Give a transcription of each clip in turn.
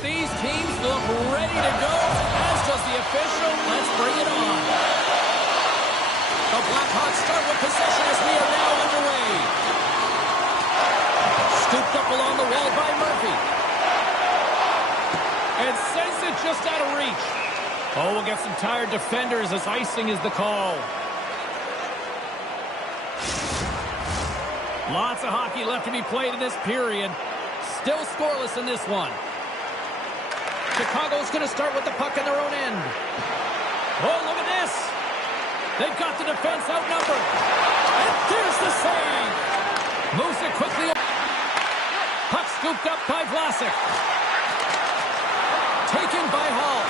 These teams look ready to go, as does the official. Let's bring it on. The Blackhawks start with possession as we are now underway. Scooped up along the wall by Murphy. And sends it just out of reach. Oh, we'll get some tired defenders as icing is the call. Lots of hockey left to be played in this period. Still scoreless in this one. Chicago's going to start with the puck in their own end. Oh, look at this. They've got the defense outnumbered. And there's the save. Moves it quickly. Puck scooped up by Vlasic. Taken by Hall.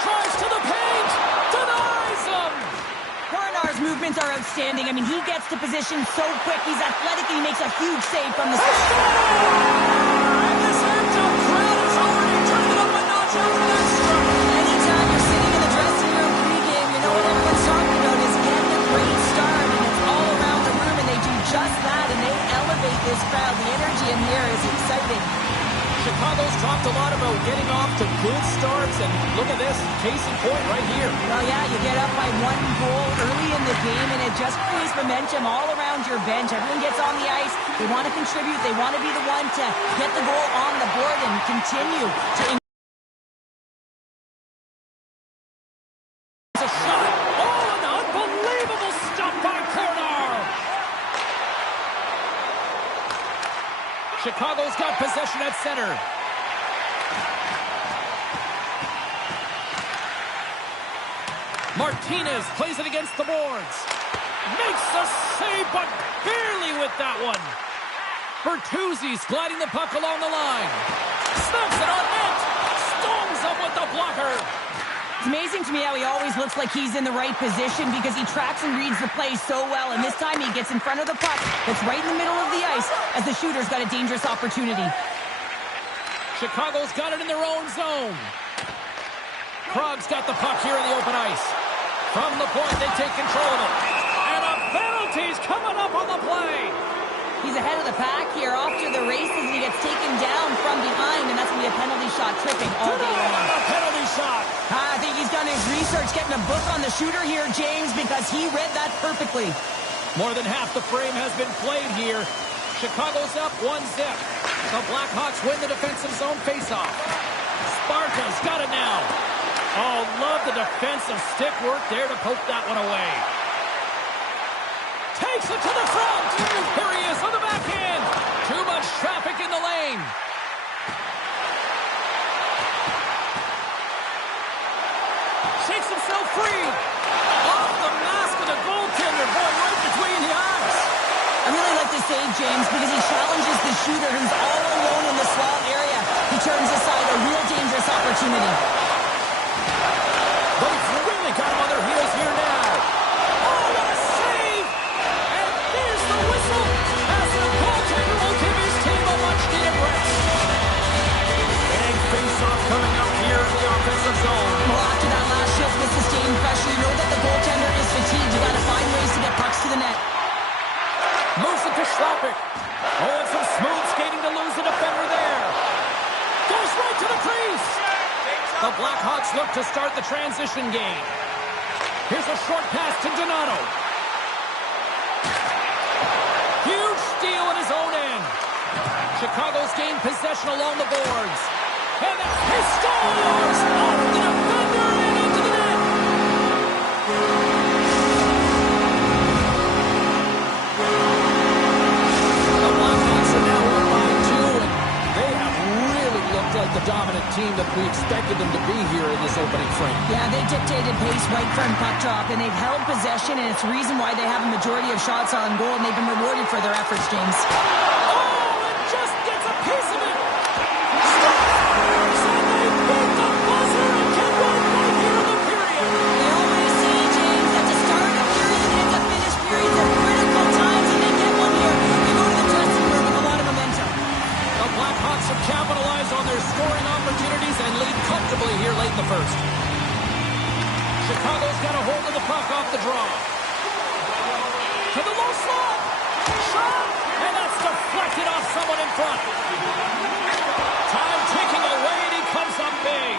Tries to the paint. Denies him. Coronar's movements are outstanding. I mean, he gets to position so quick. He's athletic and he makes a huge save from the side. And this Hampton crowd is already turning up a notch after that strike. Anytime you're sitting in the dressing room pregame, you know what everyone's talking about is getting a great start. And it's all around the room, and they do just that, and they elevate this crowd. The energy in here is exciting. Chicago's talked a lot about getting off to good starts, and look at this, case in point right here. Well, yeah, you get up by 1 goal early in the game, and it just creates momentum all around your bench. Everyone gets on the ice. They want to contribute. They want to be the one to get the goal on the board and continue to... A shot. Oh, an unbelievable stop by Cornar. Chicago's got possession at center. Martinez plays it against the boards. Makes the save, but barely with that one. Bertuzzi's gliding the puck along the line. Snaps it on net. Stones up with the blocker. It's amazing to me how he always looks like he's in the right position because he tracks and reads the play so well, and this time he gets in front of the puck that's right in the middle of the ice as the shooter's got a dangerous opportunity. Chicago's got it in their own zone. Krog's got the puck here in the open ice. From the point, they take control of it. And a penalty's coming up on the play. He's ahead of the pack here off to the races, and he gets taken down from behind, and that's going to be a penalty shot tripping all day long. A penalty shot. I think he's done his research, getting a book on the shooter here, James, because he read that perfectly. More than half the frame has been played here. Chicago's up 1-0. The Blackhawks win the defensive zone faceoff. Sparta's got it now. Oh, love the defensive stick work there to poke that one away. Takes it to the front. Here he is on the backhand. Too much traffic in the lane. Shakes himself free. Off the mask of the goaltender, going right between the eyes. I really like this save, James, because he challenges the shooter who's all alone in the slot area. He turns aside a real dangerous opportunity. They've really got him on their heels here now. Oh, what a save! And there's the whistle as the goaltender will give his team a much-needed rest. Big face-off coming out here in the offensive zone. Well, after that last shift with sustained pressure, you know that the goaltender is fatigued. You got to find ways to get pucks to the net. Moves it to Schlappick. Oh, and some smooth skating to lose the defender there. Goes right to the crease. The Blackhawks look to start the transition game. Here's a short pass to Donato. Huge steal in his own end. Chicago's gained possession along the boards. And he scores! Off the defender and into the net! The Blackhawks are now up by 2, and they have really looked like the dominant team that we expected them to be here in this opening frame. Yeah, they dictated pace right from puck drop, and they've held possession, and it's the reason why they have a majority of shots on goal, and they've been rewarded for their efforts, James. Oh, and just gets a piece of it! Scores! And they beat the buzzer and can win right here in the period! They always say, James, that to start a period and to finish periods are critical times, and they get one here. They go to the dressing room with a lot of momentum. The Blackhawks have capitalized on their scoring opportunities and lead comfortably here late in the first. Chicago's got a hold of the puck off the draw. To the low slot. Shot! And that's deflected off someone in front. Time ticking away, and he comes up big.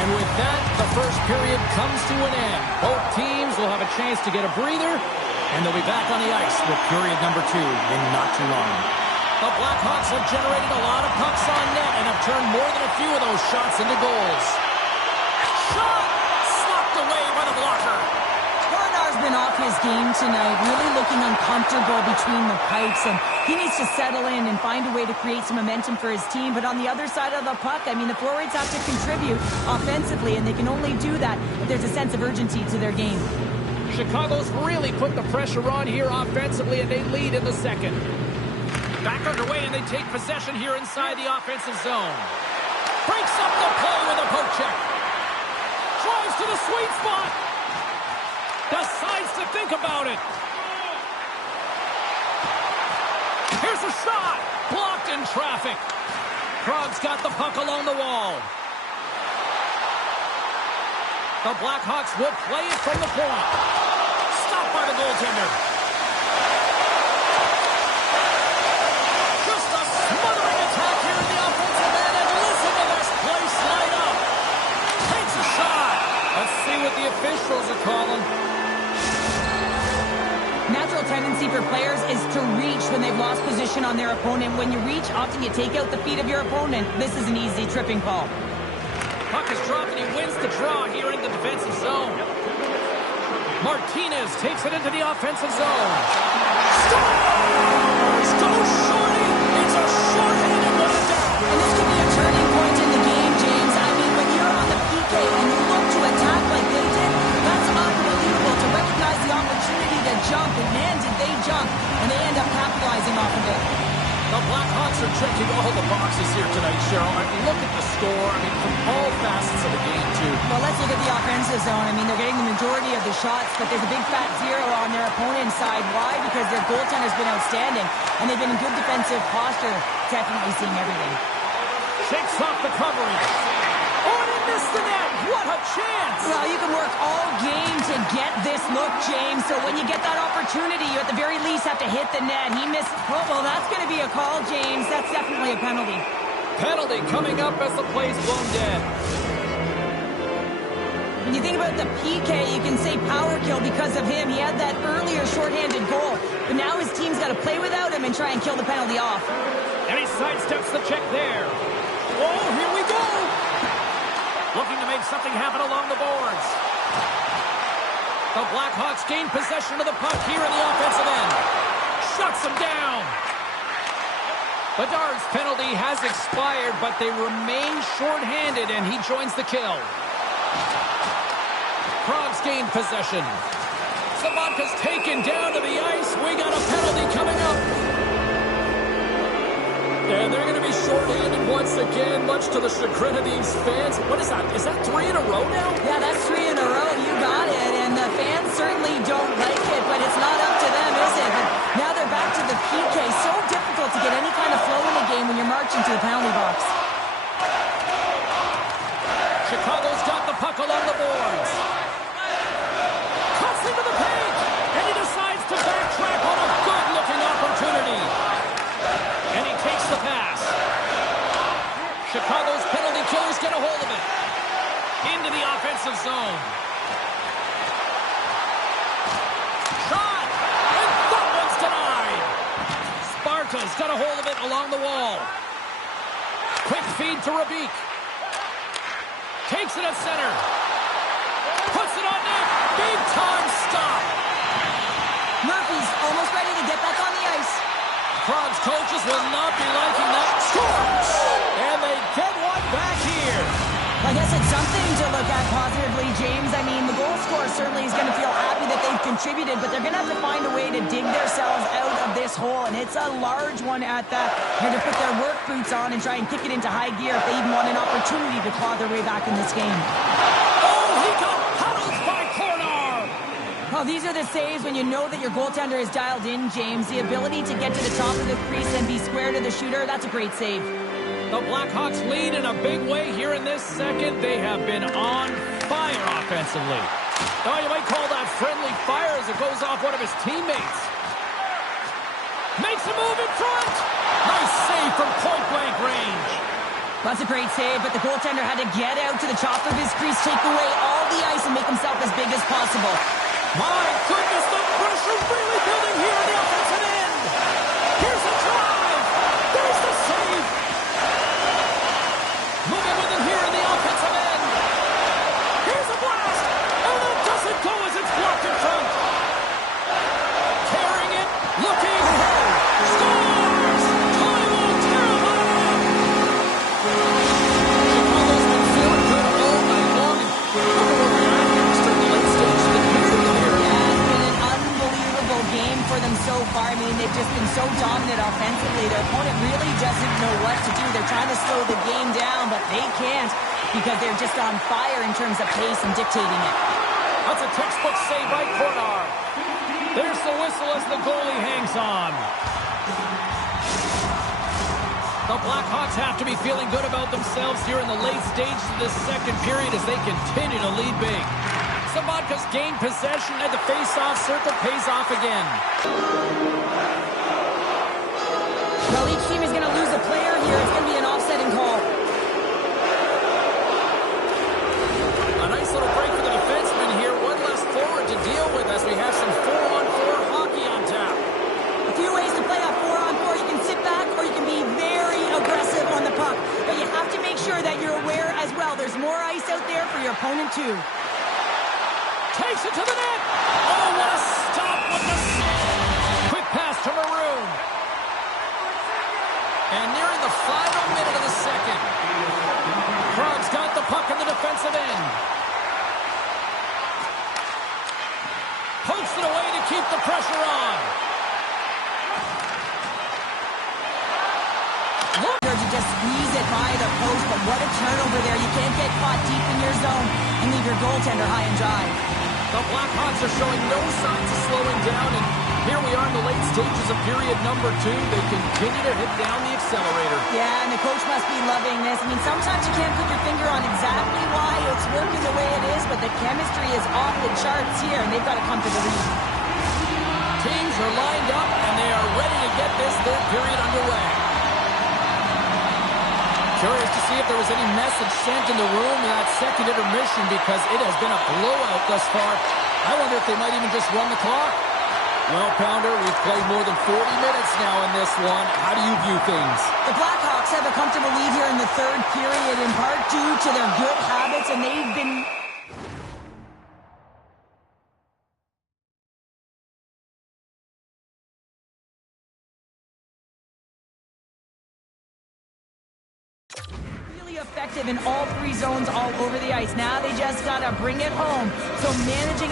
And with that, the first period comes to an end. Both teams will have a chance to get a breather, and they'll be back on the ice with period number 2 in not too long. The Blackhawks have generated a lot of pucks on net and have turned more than a few of those shots into goals. Shot! Slapped away by the blocker. Garnar's been off his game tonight, really looking uncomfortable between the pipes, and he needs to settle in and find a way to create some momentum for his team. But on the other side of the puck, I mean, the forwards have to contribute offensively, and they can only do that if there's a sense of urgency to their game. Chicago's really put the pressure on here offensively, and they lead in the second. Back underway, and they take possession here inside the offensive zone. Breaks up the play with a poke check. Drives to the sweet spot. Decides to think about it. Here's a shot. Blocked in traffic. Krog's got the puck along the wall. The Blackhawks will play it from the point. Stopped by the goaltender. Just a smothering attack here in the offensive end, and listen to this place light up. Takes a shot. Let's see what the officials are calling. Natural tendency for players is to reach when they've lost position on their opponent. When you reach, often you take out the feet of your opponent. This is an easy tripping call. Puck is dropped, and he wins the draw here in the defensive zone. Martinez takes it into the offensive zone. Scores! Goes shorty! It's a short-handed one down. And this could be a turning point in the game, James. I mean, when you're on the PK and you look to attack like they did, that's unbelievable to recognize the opportunity to jump. And man, did they jump. And they end up capitalizing off of it. The Blackhawks are checking all the boxes here tonight, Cheryl. I mean, look at the score. I mean, from all facets of the game, too. Well, let's look at the offensive zone. I mean, they're getting the majority of the shots, but there's a big fat zero on their opponent's side. Why? Because their goaltender's been outstanding, and they've been in good defensive posture, definitely seeing everything. Shakes off the coverage. Oh, and he missed the net. What a chance. Well, you can work all game to get this look, James. So when you get that opportunity, you at the very least have to hit the net. He missed. Oh, well, that's going to be a call, James. That's definitely a penalty. Penalty coming up as the play's blown dead. When you think about the PK, you can say power kill because of him. He had that earlier shorthanded goal, but now his team's got to play without him and try and kill the penalty off. And he sidesteps the check there. Oh, here we go. Looking to make something happen along the boards. The Blackhawks gain possession of the puck here in the offensive end. Shuts him down. Bedard's penalty has expired, but they remain shorthanded, and he joins the kill. Krog's gained possession. Sabatka's taken down to the ice. We got a penalty coming up. And they're going to be shorthanded once again, much to the chagrin of these fans. What is that? Is that 3 in a row now? Yeah, that's 3 in a row. You got it. And the fans certainly don't like it, but it's not up to them, is it? But now they're back to the PK. So difficult to get any kind of flow in the game when you're marching to the penalty box. Chicago's got the puck along the boards. Cuts into the paint, and he decides to backtrack on a good-looking opportunity. And he takes the pass. Chicago's penalty killers get a hold of it. Into the offensive zone. Shot! And that one's denied. Sparta's got a hold of it along the wall. Quick feed to Rabik. Takes it at center. Puts it on net. Big time stop. Murphy's almost ready to get back on the ice. Krog's coaches will not be liking that. Scores! And they get one back here. I guess it's something to look at positively, James. I mean, the goal scorer certainly is going to feel happy that they've contributed, but they're going to have to find a way to dig themselves out of this hole, and it's a large one at that. They're going to put their work boots on and try and kick it into high gear if they even want an opportunity to claw their way back in this game. Oh, he got huddled by Cornar. Well, these are the saves when you know that your goaltender is dialed in, James. The ability to get to the top of the crease and be square to the shooter, that's a great save. The Blackhawks lead in a big way here in this second. They have been on fire offensively. Oh, you might call that friendly fire as it goes off one of his teammates. Makes a move in front. Nice save from point-blank range. That's a great save, but the goaltender had to get out to the top of his crease, take away all the ice, and make himself as big as possible. My goodness, the pressure really building here in the offensive end. Here's a drive. There's the save. Moving with it here in the offensive end. Here's a blast. And it doesn't go as it's blocked in front. Carrying it, looking. Scores! Time will tell them. Chicago's been feeling good all night long. And look at where we're at here. Just in the late stage of the period here. Yeah, it's been an unbelievable game for them so far. I mean, they've just been so dominant offensively. Their opponent really doesn't know what to do. They're trying to slow the game down, but they can't because they're just on fire in terms of pace and dictating it. That's a textbook save by Cornar. There's the whistle as the goalie hangs on. The Blackhawks have to be feeling good about themselves here in the late stages of this second period as they continue to lead big. Sabathka's gained possession at the face-off circle, pays off again. Well, each team is going to lose a player here. It's going to be an offsetting call. A nice little break for the defenseman here. One less forward to deal with as we have some 4-on-4 hockey on tap. A few ways to play a 4-on-4. You can sit back or you can be very aggressive on the puck. But you have to make sure that you're aware as well. There's more ice out there for your opponent too. Takes it to the net. Oh, what a stop with the quick pass to Maroon. And nearing the final minute of the second. Krug's got the puck in the defensive end. Pokes it away to keep the pressure on. Look, to just squeeze it by the post, but what a turnover there. You can't get caught deep in your zone and leave your goaltender high and dry. The Blackhawks are showing no signs of slowing down, and here we are in the late stages of period number 2. They continue to hit down the accelerator. Yeah, and the coach must be loving this. I mean, sometimes you can't put your finger on exactly why it's working the way it is, but the chemistry is off the charts here, and they've got to come to the lead. Teams are lined up, and they are ready to get this third period underway. Curious to see if there was any message sent in the room in that second intermission because it has been a blowout thus far. I wonder if they might even just run the clock. Well, Pounder, we've played more than 40 minutes now in this one. How do you view things? The Blackhawks have a comfortable lead here in the third period, in part due to their good habits, and they've been... effective in all three zones all over the ice. Now they just got to bring it home. So managing